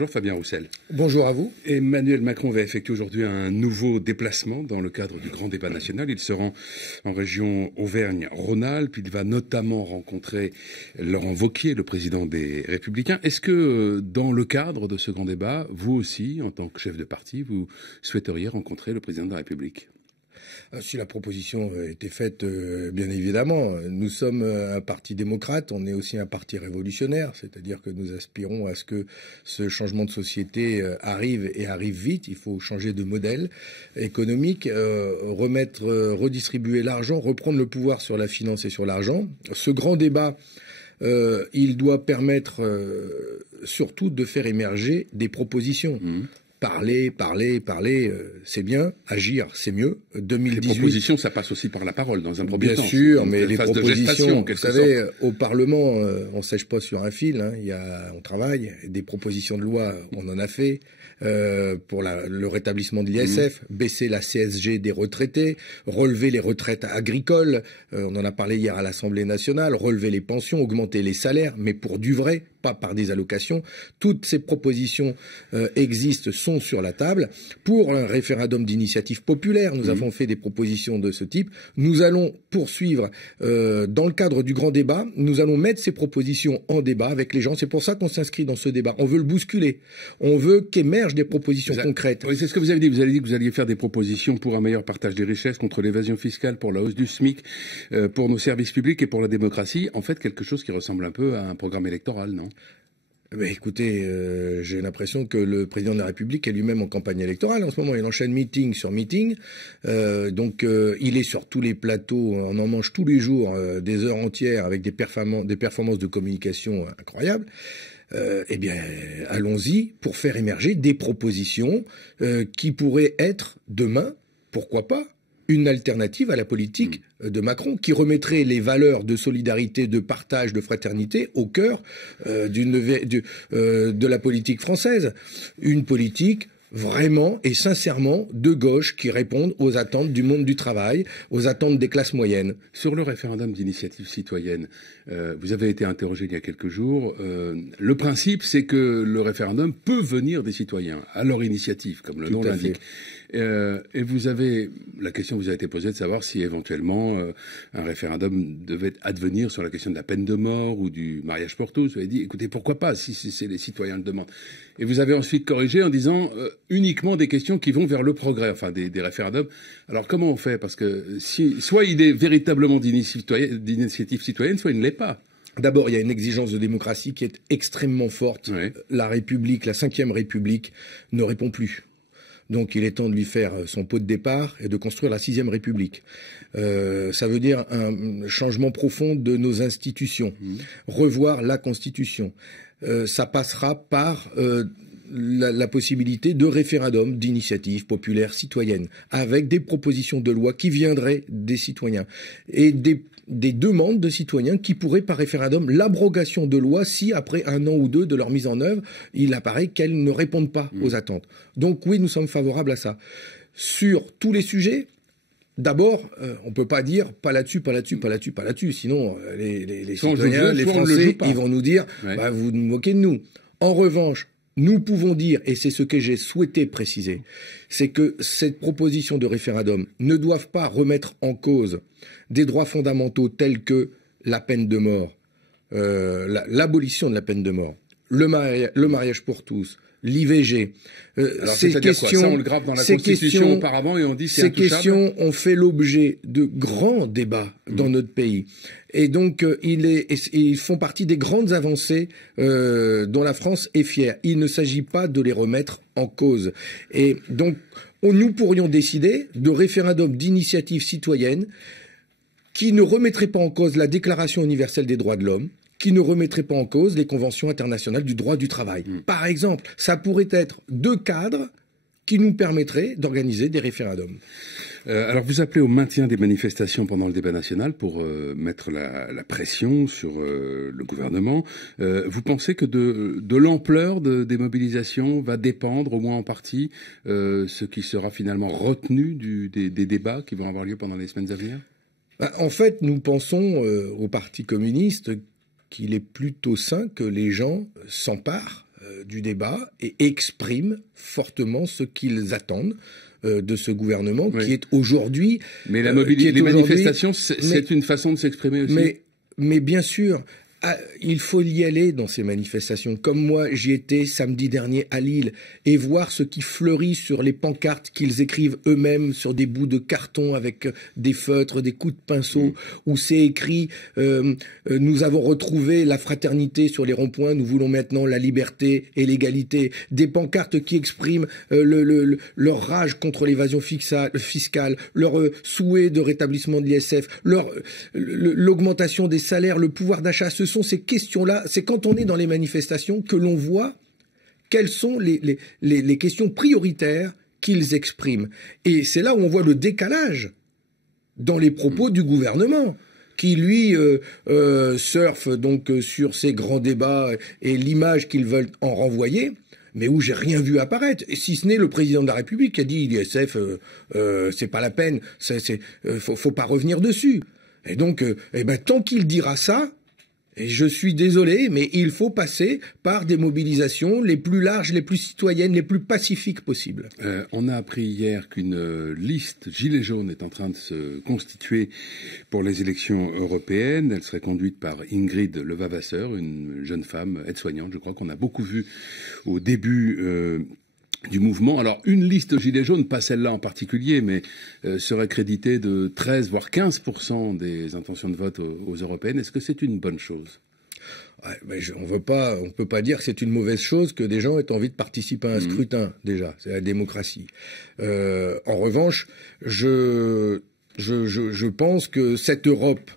Bonjour Fabien Roussel. Bonjour à vous. Emmanuel Macron va effectuer aujourd'hui un nouveau déplacement dans le cadre du grand débat national. Il se rend en région Auvergne-Rhône-Alpes. Il va notamment rencontrer Laurent Wauquiez, le président des Républicains. Est-ce que dans le cadre de ce grand débat, vous aussi, en tant que chef de parti, vous souhaiteriez rencontrer le président de la République ? Si la proposition était faite, bien évidemment, nous sommes un parti démocrate, on est aussi un parti révolutionnaire, c'est-à-dire que nous aspirons à ce que ce changement de société arrive et arrive vite. Il faut changer de modèle économique, redistribuer l'argent, reprendre le pouvoir sur la finance et sur l'argent. Ce grand débat, il doit permettre surtout de faire émerger des propositions. Parler, c'est bien. Agir, c'est mieux. 2018. Les propositions, ça passe aussi par la parole, dans un premier temps. Bien sûr, mais les propositions, vous savez, au Parlement, on sèche pas sur un fil. Hein, on travaille. Des propositions de loi, on en a fait. Pour le rétablissement de l'ISF, baisser la CSG des retraités, relever les retraites agricoles, on en a parlé hier à l'Assemblée nationale, relever les pensions, augmenter les salaires, mais pour du vrai, pas par des allocations. Toutes ces propositions existent, sont sur la table. Pour un référendum d'initiative populaire, nous avons fait des propositions de ce type. Nous allons poursuivre dans le cadre du grand débat. Nous allons mettre ces propositions en débat avec les gens. C'est pour ça qu'on s'inscrit dans ce débat. On veut le bousculer. On veut qu'émergent des propositions concrètes. Oui, c'est ce que vous avez dit. Vous avez dit que vous alliez faire des propositions pour un meilleur partage des richesses, contre l'évasion fiscale, pour la hausse du SMIC, pour nos services publics et pour la démocratie. En fait, quelque chose qui ressemble un peu à un programme électoral, non ? Mais écoutez, j'ai l'impression que le président de la République est lui-même en campagne électorale. En ce moment, il enchaîne meeting sur meeting. Il est sur tous les plateaux. On en mange tous les jours des heures entières avec des performances de communication incroyables. Eh bien, allons-y pour faire émerger des propositions qui pourraient être demain, pourquoi pas, une alternative à la politique de Macron, qui remettrait les valeurs de solidarité, de partage, de fraternité au cœur de la politique française. Une politique vraiment et sincèrement de gauche qui répondent aux attentes du monde du travail, aux attentes des classes moyennes. Sur le référendum d'initiative citoyenne, vous avez été interrogé il y a quelques jours. Le principe, c'est que le référendum peut venir des citoyens, à leur initiative, comme le nom l'indique. Et la question vous a été posée de savoir si éventuellement un référendum devait advenir sur la question de la peine de mort ou du mariage pour tous. Vous avez dit, écoutez, pourquoi pas, si c'est les citoyens le demandent. Et vous avez ensuite corrigé en disant uniquement des questions qui vont vers le progrès, enfin des référendums. Alors comment on fait ? Parce que soit il est véritablement d'initiative citoyenne, soit il ne l'est pas. D'abord, il y a une exigence de démocratie qui est extrêmement forte. Oui. La République, la Ve République, ne répond plus. Donc il est temps de lui faire son pot de départ et de construire la Sixième République. Ça veut dire un changement profond de nos institutions, revoir la Constitution. Ça passera par la possibilité de référendum d'initiative populaire citoyenne, avec des propositions de loi qui viendraient des citoyens et des demandes de citoyens qui pourraient par référendum l'abrogation de lois si après un an ou deux de leur mise en œuvre, il apparaît qu'elles ne répondent pas aux attentes. Donc oui, nous sommes favorables à ça. Sur tous les sujets, d'abord, on peut pas dire pas là-dessus, pas là-dessus, pas là-dessus, pas là-dessus. Sinon, les citoyens, les Français, ils vont nous dire vous nous moquez de nous. En revanche, nous pouvons dire, et c'est ce que j'ai souhaité préciser, c'est que cette proposition de référendum ne doivent pas remettre en cause des droits fondamentaux tels que la peine de mort, l'abolition de la peine de mort, le mariage pour tous, l'IVG. Ces questions, ça, on le grave dans la Constitution auparavant et on dit c'est intouchable. Ces questions ont fait l'objet de grands débats dans notre pays. Et donc, ils font partie des grandes avancées dont la France est fière. Il ne s'agit pas de les remettre en cause. Et donc, nous pourrions décider de référendum d'initiative citoyenne qui ne remettrait pas en cause la Déclaration universelle des droits de l'homme, qui ne remettrait pas en cause les conventions internationales du droit du travail. Par exemple, ça pourrait être deux cadres qui nous permettraient d'organiser des référendums. Alors vous appelez au maintien des manifestations pendant le débat national pour mettre la pression sur le gouvernement. Vous pensez que de l'ampleur des mobilisations va dépendre, au moins en partie, ce qui sera finalement retenu des débats qui vont avoir lieu pendant les semaines à venir ? En fait, nous pensons au Parti communiste qu'il est plutôt sain que les gens s'emparent du débat et expriment fortement ce qu'ils attendent de ce gouvernement qui est aujourd'hui... Mais la mobilité, les manifestations, c'est une façon de s'exprimer aussi. Mais bien sûr... il faut y aller dans ces manifestations. Comme moi, j'y étais samedi dernier à Lille et voir ce qui fleurit sur les pancartes qu'ils écrivent eux-mêmes sur des bouts de carton avec des feutres, des coups de pinceau, où c'est écrit nous avons retrouvé la fraternité sur les ronds-points, nous voulons maintenant la liberté et l'égalité. Des pancartes qui expriment leur rage contre l'évasion fiscale, leur souhait de rétablissement de l'ISF, l'augmentation des salaires, le pouvoir d'achat. Ce sont ces questions-là, c'est quand on est dans les manifestations que l'on voit quelles sont les questions prioritaires qu'ils expriment. Et c'est là où on voit le décalage dans les propos du gouvernement, qui lui surfe donc sur ces grands débats et l'image qu'ils veulent en renvoyer, mais où j'ai rien vu apparaître, et si ce n'est le président de la République qui a dit l'ISF, c'est pas la peine, faut pas revenir dessus. Et donc, tant qu'il dira ça, et je suis désolé, mais il faut passer par des mobilisations les plus larges, les plus citoyennes, les plus pacifiques possibles. On a appris hier qu'une liste Gilets jaunes est en train de se constituer pour les élections européennes. Elle serait conduite par Ingrid Levavasseur, une jeune femme aide-soignante. Je crois qu'on a beaucoup vu au début du mouvement. Alors, une liste Gilets jaunes, pas celle-là en particulier, mais serait créditée de 13 voire 15% des intentions de vote aux européennes. Est-ce que c'est une bonne chose? On peut pas dire que c'est une mauvaise chose que des gens aient envie de participer à un scrutin, déjà. C'est la démocratie. En revanche, je pense que cette Europe,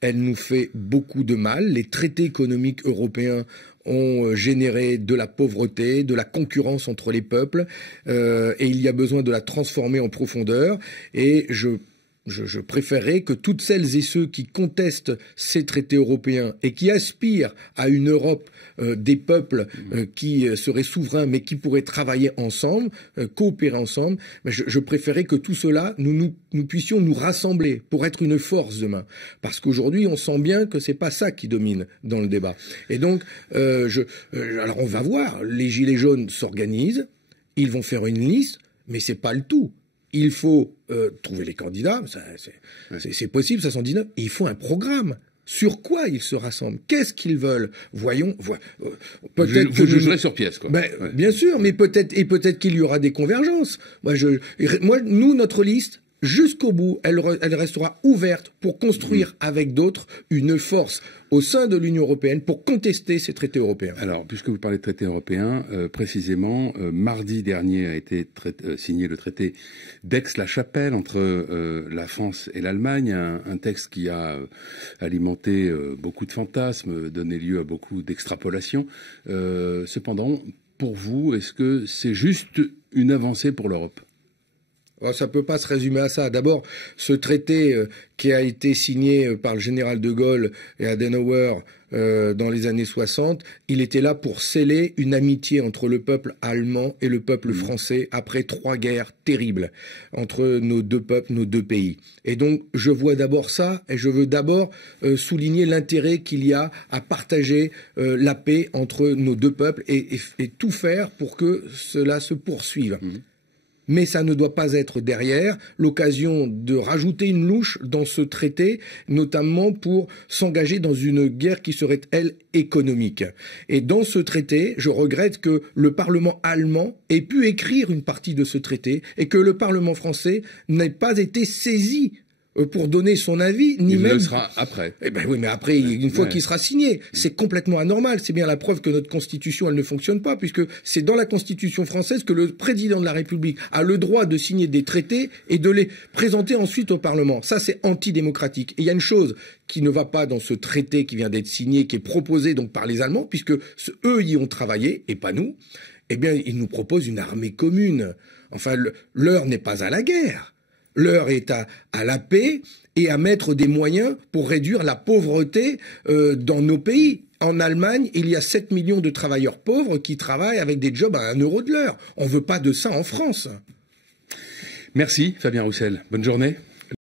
elle nous fait beaucoup de mal. Les traités économiques européens ont généré de la pauvreté, de la concurrence entre les peuples, et il y a besoin de la transformer en profondeur. Et je préférerais que toutes celles et ceux qui contestent ces traités européens et qui aspirent à une Europe des peuples qui seraient souverains mais qui pourraient travailler ensemble, coopérer ensemble, je préférerais que tout cela, nous puissions nous rassembler pour être une force demain. Parce qu'aujourd'hui, on sent bien que c'est pas ça qui domine dans le débat. Et donc, alors on va voir, les Gilets jaunes s'organisent, ils vont faire une liste, mais c'est pas le tout. Il faut trouver les candidats, c'est possible, ça s'en dit neuf. Et il faut un programme. Sur quoi ils se rassemblent? Qu'est-ce qu'ils veulent? Voyons. Peut-être que je jouerai sur pièce, quoi. Bien sûr, mais peut-être qu'il y aura des convergences. Nous, notre liste, jusqu'au bout, elle restera ouverte pour construire avec d'autres une force au sein de l'Union européenne pour contester ces traités européens. Alors, puisque vous parlez de traités européens, précisément, mardi dernier a été signé le traité d'Aix-la-Chapelle entre la France et l'Allemagne, un texte qui a alimenté beaucoup de fantasmes, donné lieu à beaucoup d'extrapolations. Cependant, pour vous, est-ce que c'est juste une avancée pour l'Europe ? Ça peut pas se résumer à ça. D'abord, ce traité qui a été signé par le général de Gaulle et Adenauer dans les années 60, il était là pour sceller une amitié entre le peuple allemand et le peuple français après 3 guerres terribles entre nos deux peuples, nos deux pays. Et donc, je vois d'abord ça et je veux d'abord souligner l'intérêt qu'il y a à partager la paix entre nos deux peuples et tout faire pour que cela se poursuive. Mais ça ne doit pas être derrière l'occasion de rajouter une louche dans ce traité, notamment pour s'engager dans une guerre qui serait, elle, économique. Et dans ce traité, je regrette que le Parlement allemand ait pu écrire une partie de ce traité et que le Parlement français n'ait pas été saisi pour donner son avis, ni même... Il le sera après. Oui, mais après, une fois qu'il sera signé, c'est complètement anormal. C'est bien la preuve que notre Constitution, elle ne fonctionne pas, puisque c'est dans la Constitution française que le président de la République a le droit de signer des traités et de les présenter ensuite au Parlement. Ça, c'est antidémocratique. Et il y a une chose qui ne va pas dans ce traité qui vient d'être signé, qui est proposé donc par les Allemands, puisque eux y ont travaillé, et pas nous. Eh bien, ils nous proposent une armée commune. Enfin, l'heure n'est pas à la guerre. L'heure est à la paix et à mettre des moyens pour réduire la pauvreté dans nos pays. En Allemagne, il y a 7 millions de travailleurs pauvres qui travaillent avec des jobs à 1 euro de l'heure. On ne veut pas de ça en France. Merci Fabien Roussel. Bonne journée.